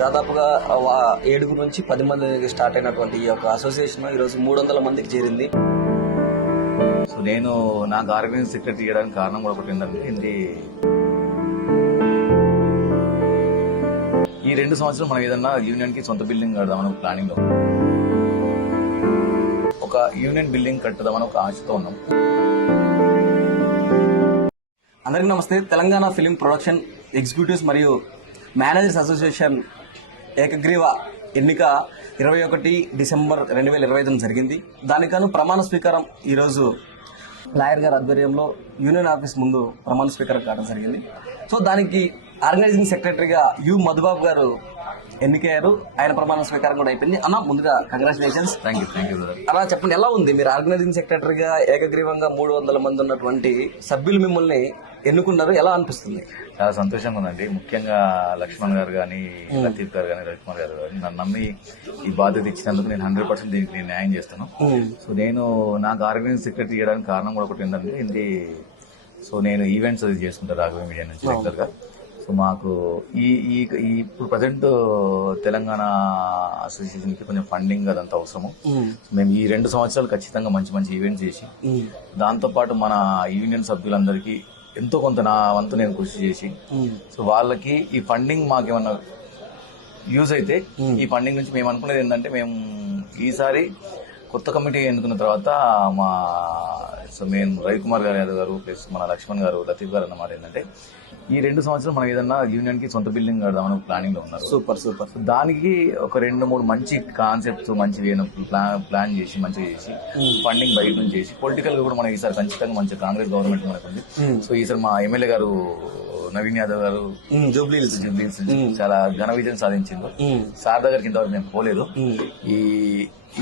దాదాపుగా ఏడుగురు నుంచి పది మంది స్టార్ట్ అయినటువంటి ఈ యొక్క అసోసియేషన్ ఈరోజు మూడు వందల మందికి చేరింది. సో నేను నాకు ఆర్గనైజ్ సెక్రటరీ చేయడానికి కారణం కూడా ఒకటి ఏంటంటే ఇది ఈ రెండు సంవత్సరాలు మనం ఏదన్నా యూనియన్కి సొంత బిల్డింగ్ కడదామని ఒక ప్లానింగ్లో ఒక యూనియన్ బిల్డింగ్ కట్టుదామని ఒక ఆశతో ఉన్నాం. అందరికీ నమస్తే. తెలంగాణ ఫిలిం ప్రొడక్షన్ ఎగ్జిక్యూటివ్స్ మరియు మేనేజర్స్ అసోసియేషన్ ఏకగ్రీవ ఎన్నిక ఇరవై ఒకటి డిసెంబర్ రెండు వేల ఇరవై ఐదున జరిగింది. దానికను ప్రమాణ స్వీకారం ఈరోజు లాయర్ గారి ఆధ్వర్యంలో యూనియన్ ఆఫీస్ ముందు ప్రమాణ స్వీకారం కావడం జరిగింది. సో దానికి ఆర్గనైజింగ్ సెక్రటరీగా యు మధుబాబు గారు ఎన్నికయ్యారు? ఆయన ప్రమాణ స్వీకారం కూడా అయిపోయింది. అన్న ముందుగా congratulations thank you thank you అలా చెప్పండి ఎలా ఉంది? మీరు ఆర్గనైజింగ్ సెక్రటరీగా ఏకగ్రీవంగా మూడు వందల మంది ఉన్నటువంటి సభ్యులు మిమ్మల్ని ఎన్నుకున్నారు? ఎలా అనిపిస్తుంది? చాలా సంతోషంగా ఉందండి. ముఖ్యంగా లక్ష్మణ్ గారు కానీ లతీఫ్ గారు కానీ రవికుమార్ గారు కానీ నన్ను నమ్మి ఈ బాధ్యత ఇచ్చినందుకు నేను హండ్రెడ్ పర్సెంట్ దీనికి నేను న్యాయం చేస్తాను. సో నేను నాకు ఆర్గనైజ్ సెక్రటరీ చేయడానికి కారణం కూడా ఒకటి ఏంటంటే ఇది సో నేను ఈవెంట్స్ అది చేసుకుంటాను రాఘవ మీడియా నుంచి రెగ్యులర్గా. సో మాకు ఈ ఈ ఇప్పుడు ప్రజెంట్ తెలంగాణ అసోసియేషన్కి కొంచెం ఫండింగ్ అదంతా అవసరము. మేము. ఈ రెండు సంవత్సరాలు ఖచ్చితంగా మంచి మంచి ఈవెంట్స్ చేసి దాంతో పాటు మన యూనియన్ సభ్యులందరికీ ఎంతో కొంత నా వంతు నేను కృషి చేసి సో వాళ్ళకి ఈ ఫండింగ్ మాకేమన్నా యూజ్ అయితే ఈ ఫండింగ్ నుంచి మేము అనుకునేది ఏంటంటే మేము ఈసారి కొత్త కమిటీ ఎన్నుకున్న తర్వాత మా సో మేము రవికుమార్ గారు యాదవ్ గారు ప్లస్ మన లక్ష్మణ్ గారు లతీఫ్ గారు అన్నమాట ఏంటంటే ఈ రెండు సంవత్సరాలు మనం ఏదన్నా యూనియన్కి సొంత బిల్డింగ్ కడదామని ప్లానింగ్లో ఉన్నారు. Super super. దానికి ఒక రెండు మూడు మంచి కాన్సెప్ట్స్ మంచి ప్లాన్ ప్లాన్ చేసి మంచిగా చేసి ఫండింగ్ బయట నుంచి చేసి పొలిటికల్గా కూడా మనం ఈసారి ఖచ్చితంగా మంచి కాంగ్రెస్ గవర్నమెంట్ మనకు ఉంది సో ఈసారి మా ఎమ్మెల్యే గారు నవీన్ యాదవ్ గారు జూబ్లీ జూబ్లీస్ చాలా ఘన విజయం సాధించింది సార్ దగ్గరికి ఇంతవరకు మేము పోలేదు. ఈ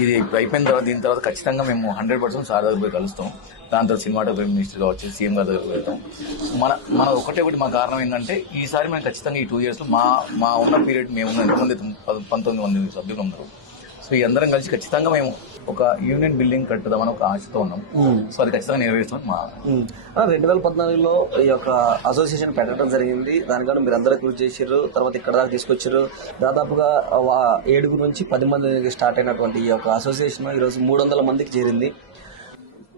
ఇది అయిపోయిన తర్వాత దీని తర్వాత ఖచ్చితంగా మేము హండ్రెడ్ పర్సెంట్ సార్ దగ్గర పోయి కలుస్తాం. దాని తర్వాత సినిమాటోగ్రఫీ మినిస్టర్ కావచ్చు సీఎం గారి దగ్గరకు వెళ్తాం మన మన ఒకటే ఒకటి మా కారణం ఏంటంటే ఈసారి మేము ఖచ్చితంగా ఈ టూ ఇయర్స్లో మా మా ఉన్న పీరియడ్ మేము ఎంతమంది పంతొమ్మిది మంది సభ్యులు ఉన్నారు సో ఈ అందరం కలిసి ఖచ్చితంగా మేము ఒక యూనియన్ బిల్డింగ్ కట్టుదామని ఒక ఆశతో ఉన్నాం. సో అది ఖచ్చితంగా నెరవేరుస్తాం మా రెండు వేల పద్నాలుగులో ఈ యొక్క అసోసియేషన్ పెట్టడం జరిగింది. దానికన్నా మీరు అందరూ కృషి చేసారు తర్వాత ఇక్కడ దాకా తీసుకొచ్చారు దాదాపుగా ఏడుగురు నుంచి పది మంది స్టార్ట్ అయినటువంటి ఈ యొక్క అసోసియేషన్ ఈరోజు మూడు వందల మందికి చేరింది.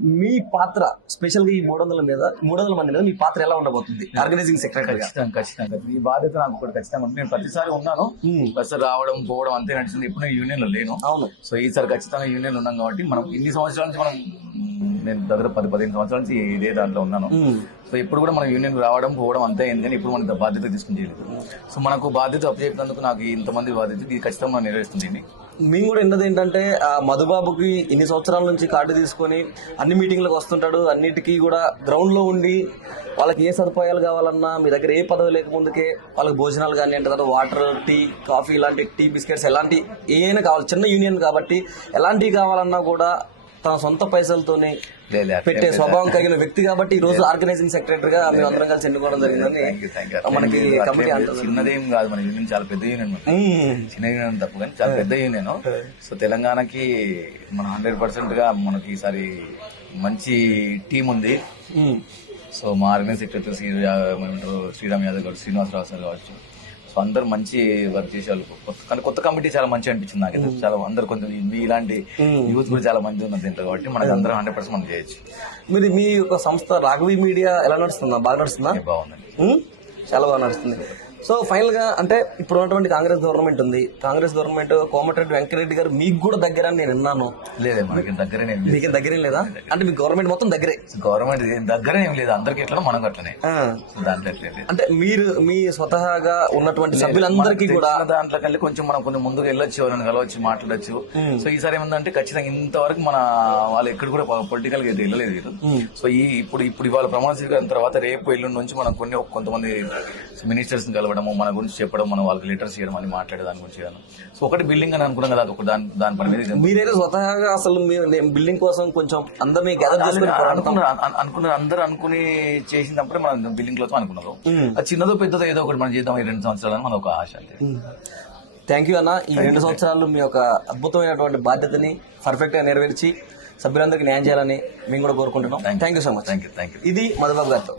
మీ పాత్ర స్పెషల్గా ఈ మూడు వందల మీద మూడు వందల మంది మీద మీ పాత్ర ఎలా ఉండబోతుంది? ఆర్గనైజింగ్ సెక్రటరీగా ఖచ్చితంగా ఖచ్చితంగా. ఈ బాధ్యత నాకు ఒకటి ఖచ్చితంగా ఉంది. నేను ప్రతిసారి ఉన్నాను. బస్ రావడం పోవడం అంతే నడిచింది. ఇప్పుడు యూనియన్లో లేను. అవును. సో ఈసారి ఖచ్చితంగా యూనియన్ ఉన్నాం కాబట్టి మనం ఇన్ని సంవత్సరాల నుంచి మనం నేను దగ్గర పది పదిహేను సంవత్సరాల నుంచి ఇదే దాంట్లో ఉన్నాను. సో ఇప్పుడు కూడా మనం యూనియన్ రావడం పోవడం అంతే అయింది కానీ ఇప్పుడు మనకి బాధ్యత తీసుకుని చేయలేదు. సో మనకు బాధ్యత అప్పచెప్పినందుకు నాకు ఇంతమంది బాధ్యత ఇది ఖచ్చితంగా నెరవేరుస్తుంది. మేము కూడా విన్నది ఏంటంటే ఆ మధుబాబుకి ఇన్ని సంవత్సరాల నుంచి కార్డు తీసుకొని అన్ని మీటింగ్లకు వస్తుంటాడు అన్నిటికీ కూడా గ్రౌండ్లో ఉండి వాళ్ళకి ఏ సదుపాయాలు కావాలన్నా మీ దగ్గర ఏ పదవి లేకముందుకే వాళ్ళకి భోజనాలు కానీ అంటే తర్వాత వాటర్ టీ కాఫీ ఇలాంటి టీ బిస్కెట్స్ ఎలాంటి ఏమైనా కావాలి చిన్న యూనియన్ కాబట్టి ఎలాంటివి కావాలన్నా కూడా తన సొంత పైసలతోనే పెట్టే. స్వభావం కలిగిన వ్యక్తి కాబట్టి ఈ రోజు ఆర్గనైజింగ్ సెక్రటరీగా మేము అందరం కలిసి ఎన్నుకోవడం జరిగిందని. మనకి కమిటీ చిన్నదేం కాదు మన యూనియన్ చాలా పెద్ద యూనియన్. చిన్న యూనియన్ తప్పు కానీ చాలా పెద్ద యూనియన్. సో తెలంగాణకి మన హండ్రెడ్ పర్సెంట్గా మనకి ఈసారి మంచి టీం ఉంది. సో మా ఆర్గనైజ్ సెక్రటరీ శ్రీరామ్ యాదవ్ గారు శ్రీనివాసరావు సార్ కావచ్చు. అందరు మంచి వర్క్ చేసేవాళ్ళు. కొత్త కానీ కొత్త కమిటీ చాలా మంచి అనిపించింది నాకు చాలా అందరు కొంచెం మీ ఇలాంటి యూత్ కూడా చాలా మంది ఉన్నారు దీంట్లో కాబట్టి మనకి అందరం హండ్రెడ్ పర్సెంట్ మనం చేయొచ్చు. మీరు మీ యొక్క సంస్థ రాఘవి మీడియా ఎలా నడుస్తుందా? బాగా నడుస్తుందా? బాగుందండి. చాలా బాగా నడుస్తుంది. సో ఫైనల్గా అంటే ఇప్పుడు ఉన్నటువంటి కాంగ్రెస్ గవర్నమెంట్ ఉంది. కాంగ్రెస్ గవర్నమెంట్ కోమటిరెడ్డి వెంకటరెడ్డి గారు మీకు కూడా దగ్గర అని నేను విన్నాను. లేదే మనకి దగ్గరనే మీకు దగ్గరేం లేదా? అంటే మీ గవర్నమెంట్ మొత్తం దగ్గరే. గవర్నమెంట్ దగ్గరనే ఏం లేదు. అందరికి ఎట్లా మనకు అట్లనే. దాంట్లో అంటే మీరు మీ స్వతహాగా ఉన్నటువంటి సభ్యులందరికీ కూడా దాంట్లో కంటే కొంచెం మనం కొంచెం ముందుకు వెళ్ళొచ్చు ఎవరైనా కలవచ్చు మాట్లాడొచ్చు. సో ఈసారి ఏమందంటే ఖచ్చితంగా ఇంతవరకు మన వాళ్ళు ఎక్కడ కూడా పొలిటికల్గా వెళ్ళలేదు వీళ్ళు. సో ఈ ఇప్పుడు ఇప్పుడు ఇవాళ ప్రమాణ స్వీకారం తర్వాత రేపు ఎల్లుండి నుంచి మనం కొన్ని కొంతమంది మినిస్టర్స్ని కలవడము మన గురించి చెప్పడం మనం వాళ్ళకి లెటర్స్ చేయడం అని మాట్లాడే దాని గురించి సో ఒకటి బిల్డింగ్ అని అనుకున్నాం కదా ఒక దాని దాని పని మీద మీరైతే స్వతహాగా అసలు బిల్డింగ్ కోసం కొంచెం అందరినీ గ్యాదర్ చేసుకుని అనుకున్నారు అన్- అనుకున్నారు అందరూ అనుకుని చేసినప్పుడే మనం బిల్డింగ్లో అనుకున్నారు. అది చిన్నదో పెద్దదో ఏదో ఒకటి మనం చేద్దాం ఈ రెండు సంవత్సరాలని మన ఒక ఆశ అంతే. థ్యాంక్ యూ అన్న. ఈ రెండు సంవత్సరాలు మీ యొక్క అద్భుతమైనటువంటి బాధ్యతని పర్ఫెక్ట్గా నెరవేర్చి సభ్యులందరికీ న్యాయం చేయాలని మేము కూడా కోరుకుంటున్నాం. Thank you so much thank you thank you ఇది మధుబాబు గారితో.